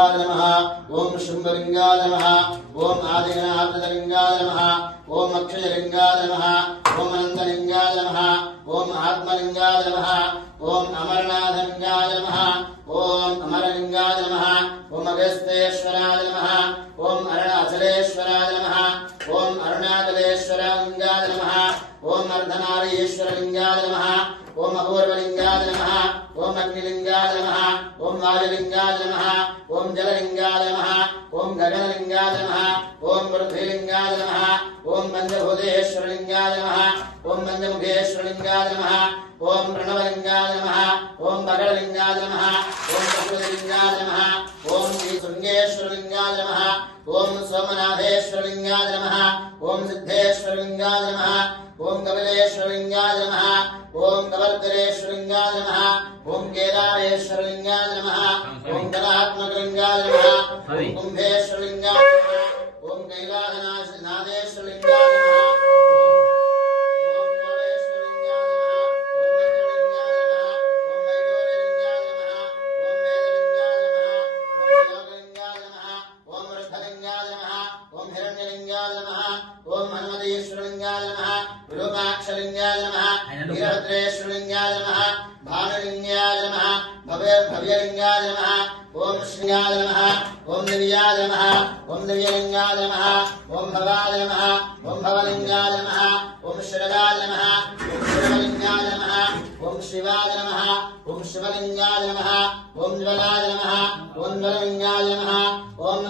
नमः ओम शुंभलिंगाय नमः ओम आदिनाथलिंगाय नमः ओम अक्षयलिंगाय नमः ओम अनंतलिंगाय नमः ओम आत्मलिंगाय नमः ओम अमरनाथलिंगाय नमः ओम अमरलिंगाय नमः ओम अगस्त्येश्वराय नमः ओम अरुणाचलेश्वराय नमः ओम अरुणाचलेश्वरलिंगाय नमः ओम अर्धनारीश्वरलिंगाय नमः ओम अपूर्वलिंगाय नमः ओम अग्निलिंगाय नमः ओम वायुलिंगाय नमः ओम जललिंगाय नमः ओम गगनलिंगाय नमः ओम पृथ्वीलिंगाय नमः ओम पंचभूतेश्वरलिंगाय नमः ओम पंचमुखेश्वरलिंगाय नमः ओम प्रणवलिंगाय नमः ओम बगललिंगाय नमः ओम चतुर्लिंगाय नमः ओम श्रीशृंगेश्वरलिंगाय नमः ओम सोमनाथेश्वरलिंगाय नमः ओम सिद्धेश्वरलिंगाय नमः ओम कपिलेश्वरलिंगाय नमः ओम कवर्धरेश्वरलिंगाय नमः ओम केदारेश्वरलिंगाय नमः ओम कलात्मकलिंगाय नमः ओम कुंभेश्वरलिंगाय नमः ओम कैलासनाथेश्वरलिंगाय नमः ओम हनुमतेश्वरलिंगाय नमः विरूपाक्षलिंगाय नमः वीरभद्रेश्वरलिंगाय नमः भानुलिंगाय नमः भव्यलिंगाय नमः ओम श्रीयाय नमः ओम दिव्याय नमः ओम दिव्यलिंगाय नमः ओम भवाय नमः ओम भवलिंगाय नमः ओम शिवाय नमः ओम शिवलिंगाय नमः ओम शिवाय नमः ओम शिवलिंगाय नमः ओम ज्वलाय नमः ओम ज्वललिंगाय नमः ओम